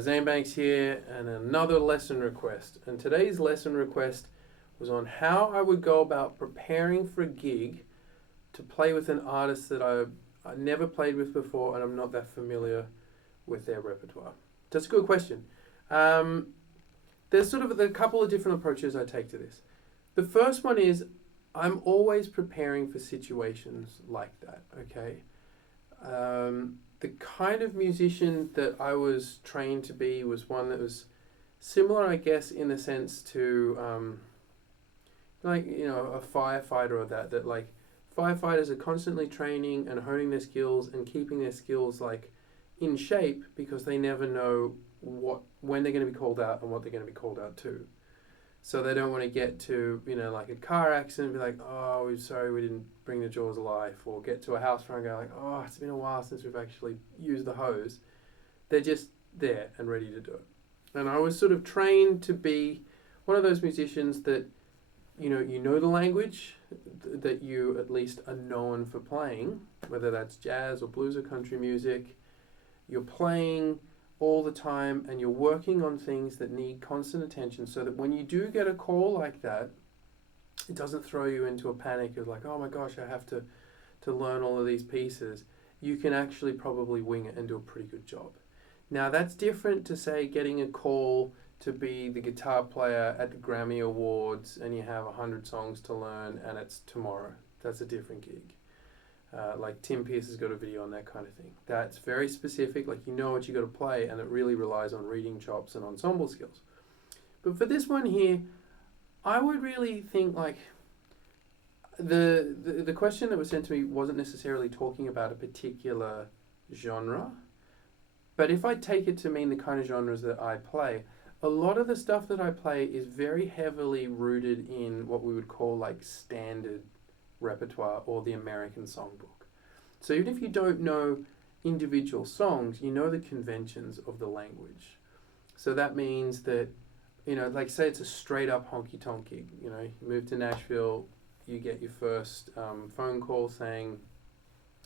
Zane Banks here, and another lesson request. And today's lesson request was on how I would go about preparing for a gig to play with an artist that I never played with before, and I'm not that familiar with their repertoire. That's a good question. There's sort of a couple of different approaches I take to this. The first one is I'm always preparing for situations like that, okay? The kind of musician that I was trained to be was one that was similar, I guess, in the sense to, a firefighter or that like firefighters are constantly training and honing their skills and keeping their skills like in shape because they never know when they're going to be called out and what they're going to be called out to. So they don't want to get to, like a car accident and be like, oh, we're sorry we didn't bring the jaws alive, or get to a house fire and go like, oh, it's been a while since we've actually used the hose. They're just there and ready to do it. And I was sort of trained to be one of those musicians that, you know the language, that you at least are known for playing, whether that's jazz or blues or country music. You're playing all the time and you're working on things that need constant attention so that when you do get a call like that, it doesn't throw you into a panic of like, oh my gosh, I have to learn all of these pieces. You can actually probably wing it and do a pretty good job. Now that's different to say getting a call to be the guitar player at the Grammy Awards and you have 100 songs to learn and it's tomorrow. That's a different gig. Like Tim Pierce has got a video on that kind of thing. That's very specific, like you know what you got to play, and it really relies on reading chops and ensemble skills. But for this one here, I would really think like the question that was sent to me wasn't necessarily talking about a particular genre, but if I take it to mean the kind of genres that I play, a lot of the stuff that I play is very heavily rooted in what we would call like standard repertoire or the American songbook. So even if you don't know individual songs, you know the conventions of the language. So that means that, like say it's a straight up honky tonk gig, you move to Nashville, you get your first phone call saying,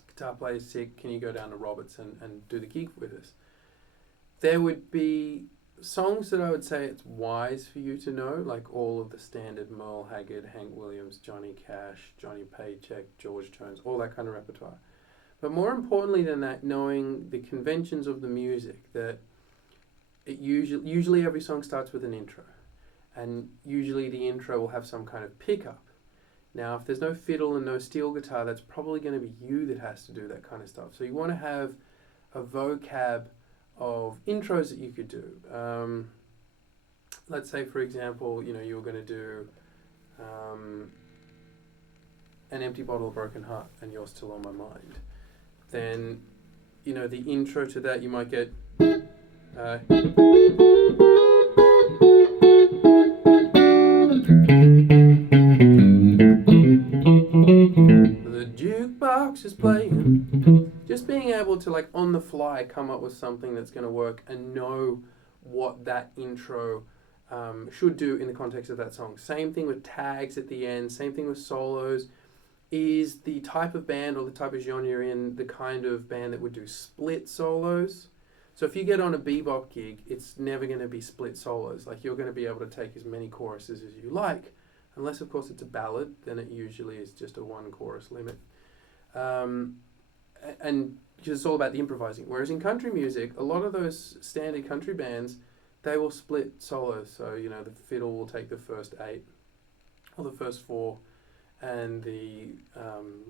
guitar player's sick, can you go down to Roberts and do the gig with us? There would be songs that I would say it's wise for you to know, like all of the standard Merle Haggard, Hank Williams, Johnny Cash, Johnny Paycheck, George Jones, all that kind of repertoire. But more importantly than that, knowing the conventions of the music, that it usually every song starts with an intro, and usually the intro will have some kind of pickup. Now, if there's no fiddle and no steel guitar, that's probably going to be you that has to do that kind of stuff. So you want to have a vocab of intros that you could do. Let's say, for example, you were going to do An Empty Bottle, a Broken Heart, and You're Still on My Mind. Then, the intro to that, you might get... the jukebox is playing. Just being able to, like, on the fly, come up with something that's going to work and know what that intro should do in the context of that song. Same thing with tags at the end. Same thing with solos. Is the type of band or the type of genre you're in the kind of band that would do split solos? So if you get on a bebop gig, it's never going to be split solos. Like, you're going to be able to take as many choruses as you like. Unless, of course, it's a ballad, then it usually is just a one chorus limit. And because it's all about the improvising. Whereas in country music, a lot of those standard country bands, they will split solos. So, the fiddle will take the first 8 or the first 4, and the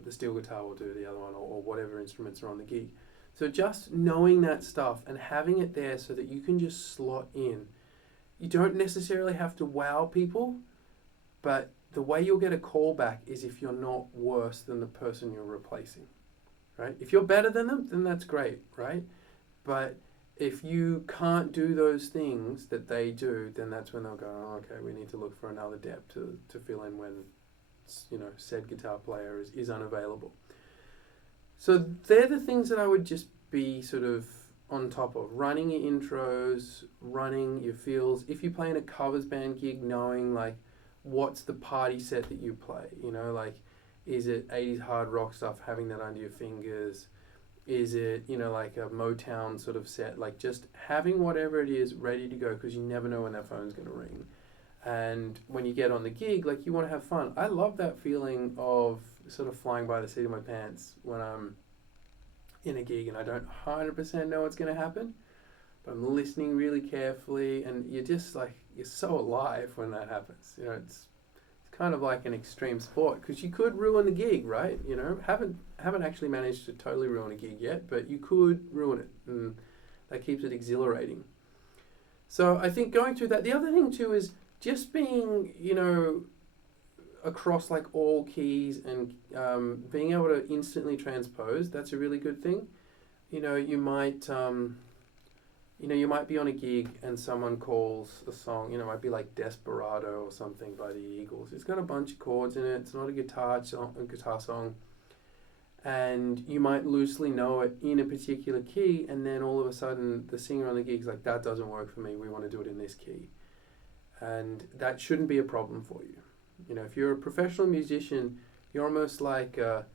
steel guitar will do the other one, or whatever instruments are on the gig. So just knowing that stuff and having it there so that you can just slot in. You don't necessarily have to wow people, but the way you'll get a call back is if you're not worse than the person you're replacing, right? If you're better than them, then that's great, right? But if you can't do those things that they do, then that's when they'll go, oh, okay, we need to look for another depth to fill in when, said guitar player is unavailable. So they're the things that I would just be sort of on top of. Running your intros, running your feels. If you play in a covers band gig, knowing like what's the party set that you play, like is it 80s hard rock stuff, having that under your fingers? Is it, like a Motown sort of set? Like just having whatever it is ready to go because you never know when that phone's going to ring. And when you get on the gig, like you want to have fun. I love that feeling of sort of flying by the seat of my pants when I'm in a gig and I don't 100% know what's going to happen. But I'm listening really carefully and you're just like, you're so alive when that happens. It's kind of like an extreme sport because you could ruin the gig, right? Haven't actually managed to totally ruin a gig yet, but you could ruin it, and that keeps it exhilarating. So I think going through that, the other thing too is just being, across like all keys and being able to instantly transpose. That's a really good thing. You might. You might be on a gig and someone calls a song, it might be like Desperado or something by the Eagles. It's got a bunch of chords in it. It's not a guitar song. And you might loosely know it in a particular key, and then all of a sudden the singer on the gig is like, that doesn't work for me. We want to do it in this key. And that shouldn't be a problem for you. If you're a professional musician, you're almost like a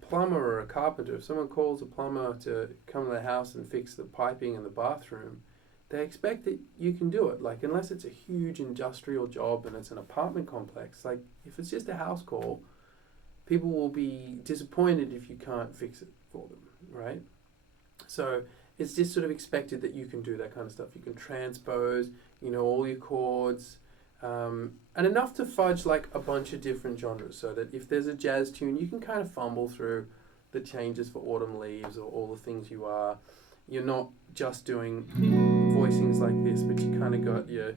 plumber or a carpenter. If someone calls a plumber to come to the house and fix the piping in the bathroom, they expect that you can do it. Like, unless it's a huge industrial job and it's an apartment complex, like if it's just a house call, people will be disappointed if you can't fix it for them, right? So it's just sort of expected that you can do that kind of stuff. You can transpose, all your chords, and enough to fudge like a bunch of different genres, so that if there's a jazz tune, you can kind of fumble through the changes for Autumn Leaves or all the things you are. You're not just doing voicings like this, but you kind of got your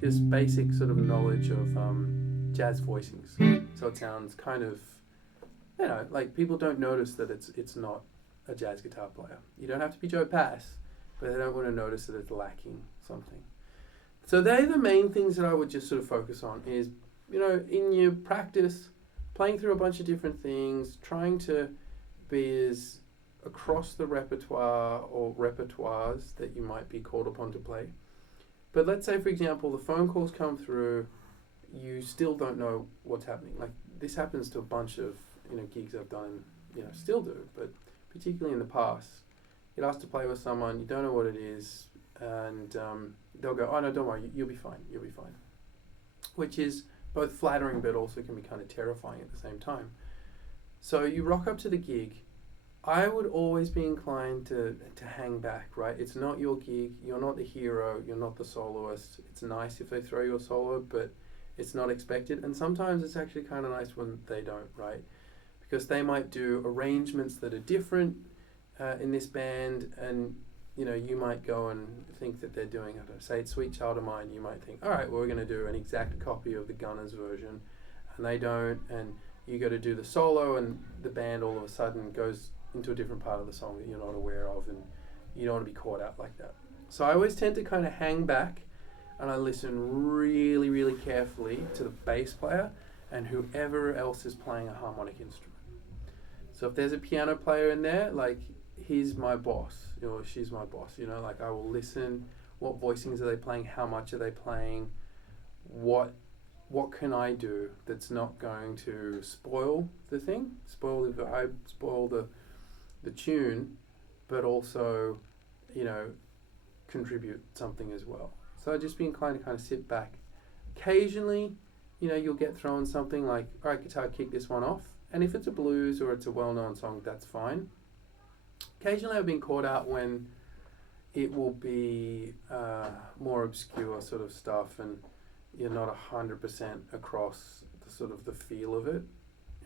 just basic sort of knowledge of jazz voicings. So it sounds kind of, like people don't notice that it's not a jazz guitar player. You don't have to be Joe Pass, but they don't want to notice that it's lacking something. So they're the main things that I would just sort of focus on is, in your practice, playing through a bunch of different things, trying to be as across the repertoire or repertoires that you might be called upon to play. But let's say, for example, the phone calls come through, you still don't know what's happening. Like this happens to a bunch of, gigs I've done, still do, but particularly in the past. You're asked to play with someone, you don't know what it is, and they'll go, oh no, don't worry, you'll be fine. Which is both flattering but also can be kind of terrifying at the same time. So you rock up to the gig. I would always be inclined to hang back, right? It's not your gig, you're not the hero, you're not the soloist. It's nice if they throw you a solo, but it's not expected. And sometimes it's actually kind of nice when they don't, right? Because they might do arrangements that are different in this band, and you might go and think that they're doing, say it's Sweet Child of Mine, you might think, all right, well, we're going to do an exact copy of the Gunners version, and they don't, and you go to do the solo, and the band all of a sudden goes into a different part of the song that you're not aware of, and you don't want to be caught out like that. So I always tend to kind of hang back, and I listen really, really carefully to the bass player and whoever else is playing a harmonic instrument. So if there's a piano player in there, like, he's my boss, or she's my boss, like I will listen, what voicings are they playing, how much are they playing, what can I do that's not going to spoil the thing, spoil the vibe, spoil the tune, but also, contribute something as well. So I'd just be inclined to kind of sit back. Occasionally, you'll get thrown something like, all right, guitar, kick this one off. And if it's a blues or it's a well-known song, that's fine. Occasionally I've been caught out when it will be more obscure sort of stuff and you're not 100% across the sort of the feel of it.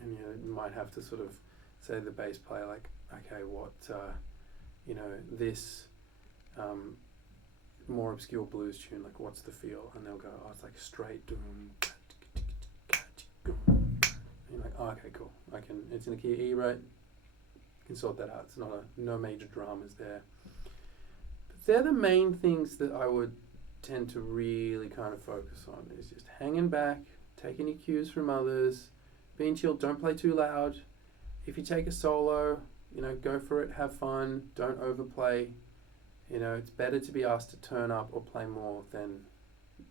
And you might have to sort of say to the bass player, like, okay, what, this more obscure blues tune, like what's the feel? And they'll go, oh, it's like straight doom. And you're like, oh, okay, cool. It's in the key of E, right? Can sort that out. It's no major dramas there. But they're the main things that I would tend to really kind of focus on, is just hanging back, taking your cues from others, being chill, don't play too loud. If you take a solo, go for it, have fun, don't overplay. It's better to be asked to turn up or play more than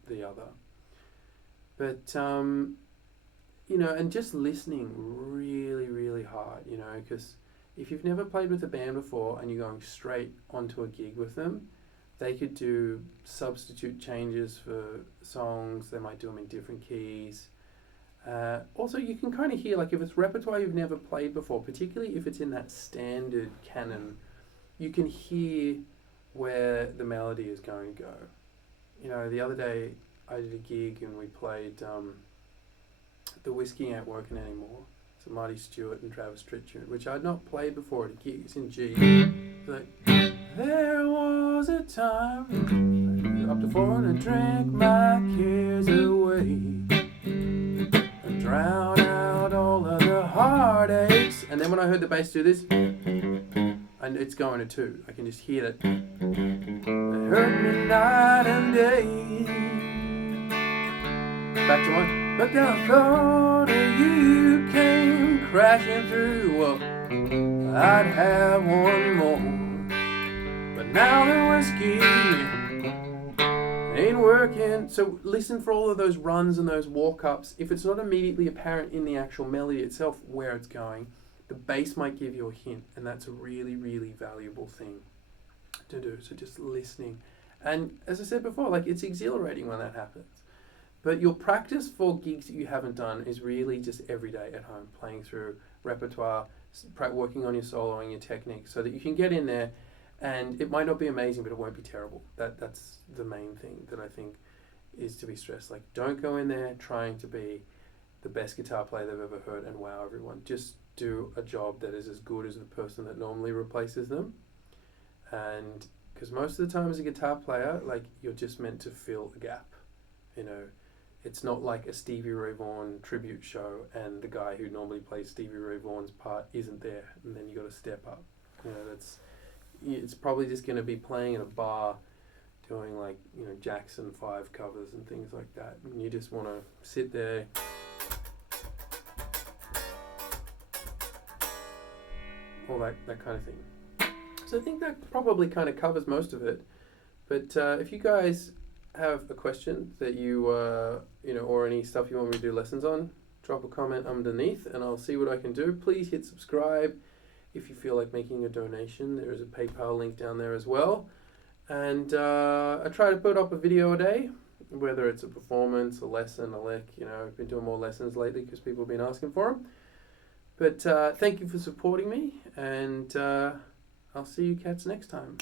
the other. But and just listening really, really hard, because if you've never played with a band before and you're going straight onto a gig with them, they could do substitute changes for songs. They might do them in different keys. Also, you can kind of hear, like, if it's repertoire you've never played before, particularly if it's in that standard canon, you can hear where the melody is going to go. The other day I did a gig and we played The Whiskey Ain't Working Anymore. So Marty Stewart and Travis Tritt tune, which I'd not played before at a gig. It's in G. It's like, there was a time up to 4 and drank my cares away and drown out all of the heartaches. And then when I heard the bass do this, and it's going to 2. I can just hear that. It hurt me night and day. Back to 1. But then I thought of you came crashing through. Well, I'd have one more. But now the whiskey ain't working. So listen for all of those runs and those walk-ups. If it's not immediately apparent in the actual melody itself where it's going, the bass might give you a hint, and that's a really, really valuable thing to do. So just listening. And as I said before, like, it's exhilarating when that happens. But your practice for gigs that you haven't done is really just every day at home, playing through repertoire, working on your soloing, your technique, so that you can get in there, and it might not be amazing, but it won't be terrible. That's the main thing that I think is to be stressed. Like, don't go in there trying to be the best guitar player they've ever heard and wow everyone. Just do a job that is as good as the person that normally replaces them. And because most of the time as a guitar player, like, you're just meant to fill a gap. It's not like a Stevie Ray Vaughan tribute show and the guy who normally plays Stevie Ray Vaughan's part isn't there, and then you got to step up. It's probably just going to be playing in a bar doing, like, Jackson 5 covers and things like that, and you just want to sit there, all that kind of thing. So I think that probably kind of covers most of it. But if you guys have a question that you, or any stuff you want me to do lessons on, drop a comment underneath and I'll see what I can do. Please hit subscribe. If you feel like making a donation, there is a PayPal link down there as well. And I try to put up a video a day, whether it's a performance, a lesson, a lick. I've been doing more lessons lately because people have been asking for them. But thank you for supporting me, and I'll see you cats next time.